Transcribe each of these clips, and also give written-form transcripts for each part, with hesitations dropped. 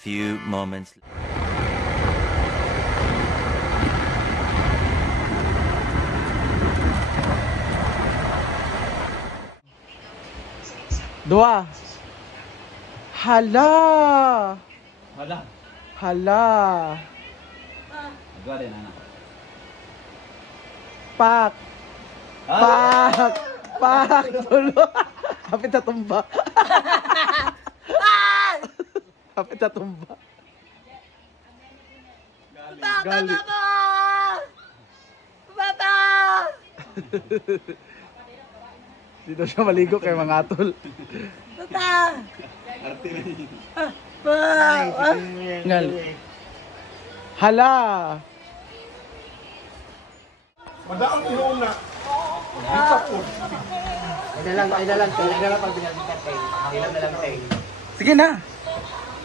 Few moments. Dua. Hala. Hala. Hala. Dua din, anak. Pak. Pak. Pak. Tulo. Kapit na tumba. Kapit na tumba. Gali. Baba! Dito siya maligo kay mga atol. Tata! Gali. Hala. Madaang iluna. Ay na lang pag binalikan tayo. Ilan na lang tayo. Sige na.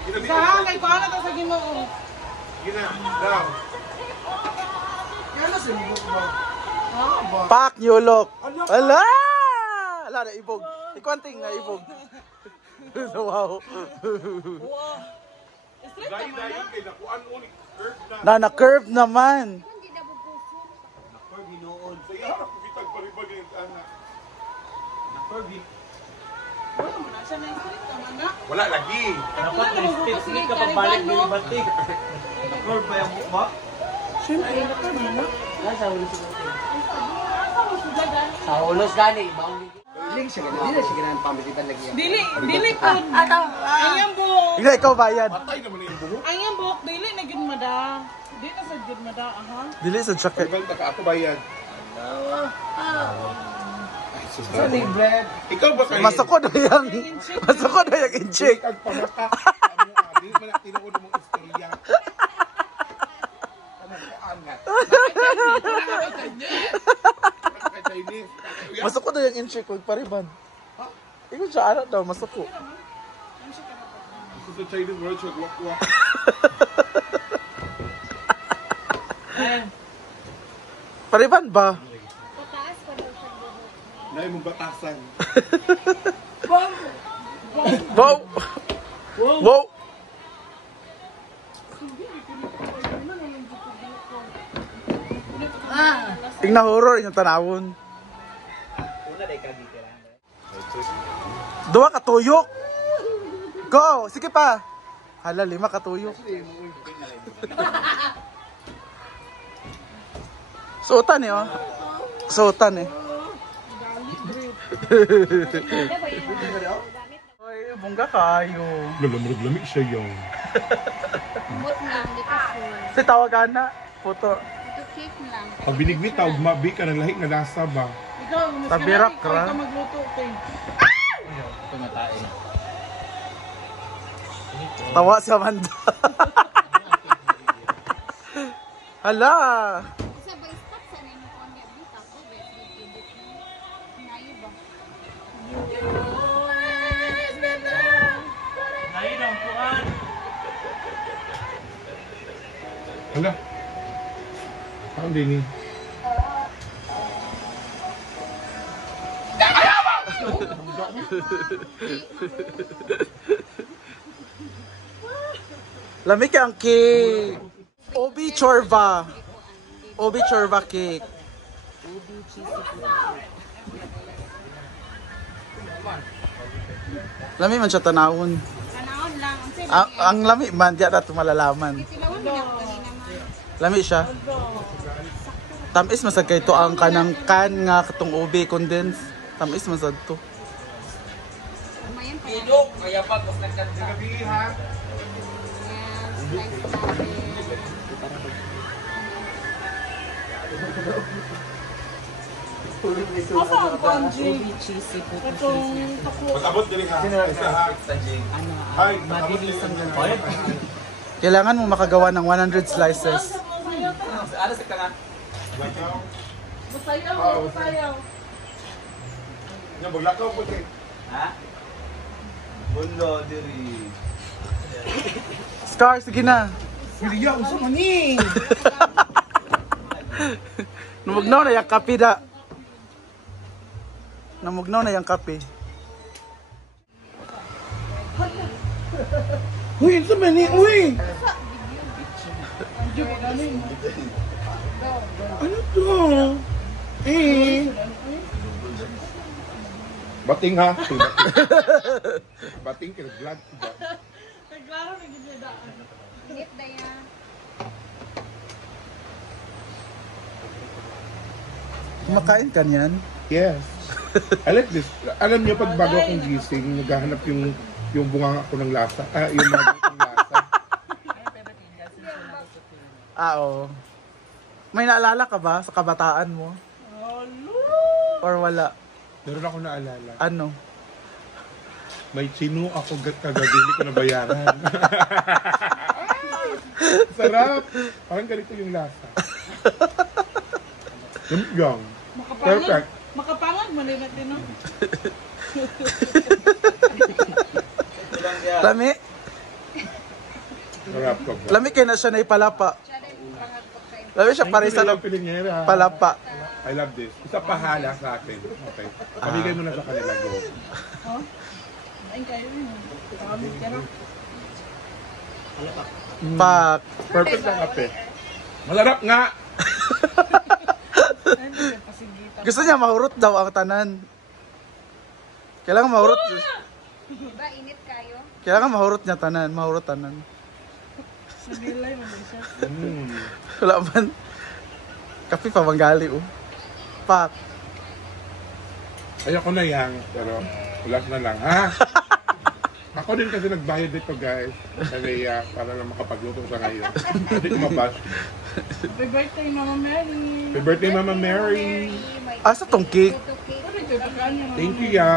Saan? Kay kuha na ito sa gimo. Gina, daw. Pak yulok. Ala! Ala na ibog. Ikwanting nga ibog. Wow. Dahil kay nakuan ulit. Curve na. Na curve naman. Wala lagi. Dapat na-stick ka pagbalik din ni Batik. Nakor pa yung mukha. Nasa ulos ko. Sa ulos gani. Dili siya ganun. Dili siya ganun pamilitan lagi. Dili po. Ayang buhok. Ikaw, ikaw bayad. Patay naman yung buhok. Ayang buhok, dili na gyud mada. Dili na sa gyud mada, aha. Dili sa jacket. Pagkal taka ako bayad. Sa libre. Ikaw ba kayo? Masako na yung incheck. Kag pamaka. Ano adi man tinuod mo istorya. Ano ba angat? Chinese. Masako na yung incheck. Huwag pariban. Ikaw siya, anak daw, masako. Gusto sa Chinese world show wak. Pariban ba? Nay mong batasan. Wow! Wow! Tingnan horror yung tanawon. Dua ka tuyok. Go! Sige pa. Hala, 5 ka tuyok. Suotan eh, oh. Suotan eh. Ay, bongga kayo. Lalamig siya yung. Umot lang, di ka sure. Si tawagan na. Puto. Ito cake lang. Pag binigwitaw, mabi ka ng lahik na lasa ba? Ikaw, mas Tabirak ikaw ra. ka magluto, te. Tawa si Amanda. Hala. Isa ba stop sa name ko niya buta ko ba edit mo. Nayo ba? Ngayon ang puan. Hala. Saan din eh? Lamig ang cake. Obi chorba. Obi chorba cake. Lami man siya tanawon. Kanahon lang. Ang say Ang lami man, di ata malalaman. silawon niya ko kanina man. Lami siya. Tamis masag kay to ang kanang kan nga katong ubi condense. Tamis masad to. Umayan pa. Idok, kaya pag mas nagkanta. Gabi ha? Yes, slice natin. Asa ang kanji? Itong tako. Mag-abot din ha? Isa ha? Ay, mabilis ang Kailangan mo makagawa ng 100 slices. Ano sa kanga? Basayaw, basayaw. Yan, maglakaw po kayo. Ha? Bulo, diri. Scar, sige na. Piliya, usap man eh. Namugnaw na yung kape da. Namugnaw na yung kape. Uy, isa man eh, uy! Ano to? Eh. Bating ha? Bating kaya vlog. Naglaro na gid niya daan. Init daya. Kumakain ka niyan? Yes. I like this. Alam niyo, pag bago akong gising, naghahanap yung bunga ko ng lasa. Yung mga ng lasa. Oo. May naalala ka ba sa kabataan mo? Or wala? Meron ako naalala. Ano? May chino ako kagabi, hindi ko nabayaran. Sarap! Parang ganito yung lasa. Yung. Perfect. Makapangag man din natin, no? Lami? Sarap ko ba? Lami kayo na siya na ipalapa. Lami siya pare sa Thank you, Pilingera. palapa. I love this. Isa pahala sa akin. Okay. Pamigay mo na sa kanila. Go. Ay, kayo yun. Pakamit ka na. Pak. Perfect na kape. Masarap nga! Ay, hindi ka pasigita. Gusto niya mahurot daw ang tanan. Kailangan mahurot. Diba, init kayo? Kaya nga mahurot niya tanan, mahurot tanan. Nagilay mo ba siya? Wala man. Kape pa manggali oh. Pak. Ayoko na yan, pero last na lang, ha? Ako din kasi nagbayad dito, guys. Kasi para lang makapagluto sa ngayon. Hindi ko mabash. Happy birthday, Mama Mary. Happy birthday, Mama Mary. Asa tong cake? Ano ito? Tagaan niya, Mama Thank you, Mary. ya.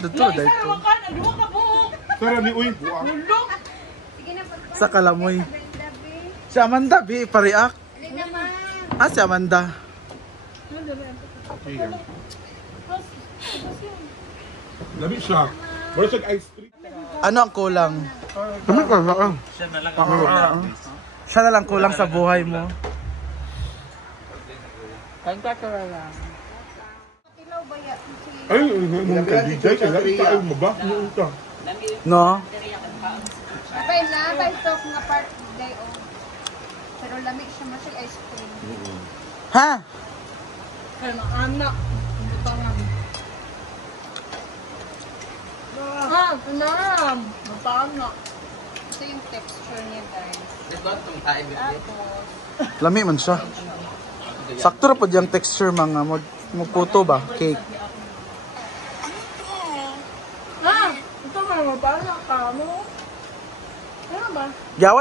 Dito Lo, na isa dito. naman ka. Naduwa ka po. Tara ni Uy. Buwak. Hulog. Sige na, pagpapalala. Sa Kalamoy. Brenda, be. Si Amanda, bi, pariak. Alin naman. Si Amanda. Ano, dali. Ayan. Tapos yun. Labi siya. Wala siya ice cream. Ano ang kulang? Labi ka na. Siya na lang ang Siya na lang kulang sa buhay mo. Pagkakara lang. Ilaw ba yan? Si- Ay, nung ka-DJ, kaya tayo mo ba? Noon ka. No? Abay na, by talk nga part day off. Pero lamig siya masig ice cream. Ha? Ay, anak. Butangan. Pinam. Mapanga. Ito yung texture niya, guys. Lami man siya. Sakto ra po diyang texture mga mo puto ba? Cake. Ito nga, mapanga ka mo. Ano ba? Gawat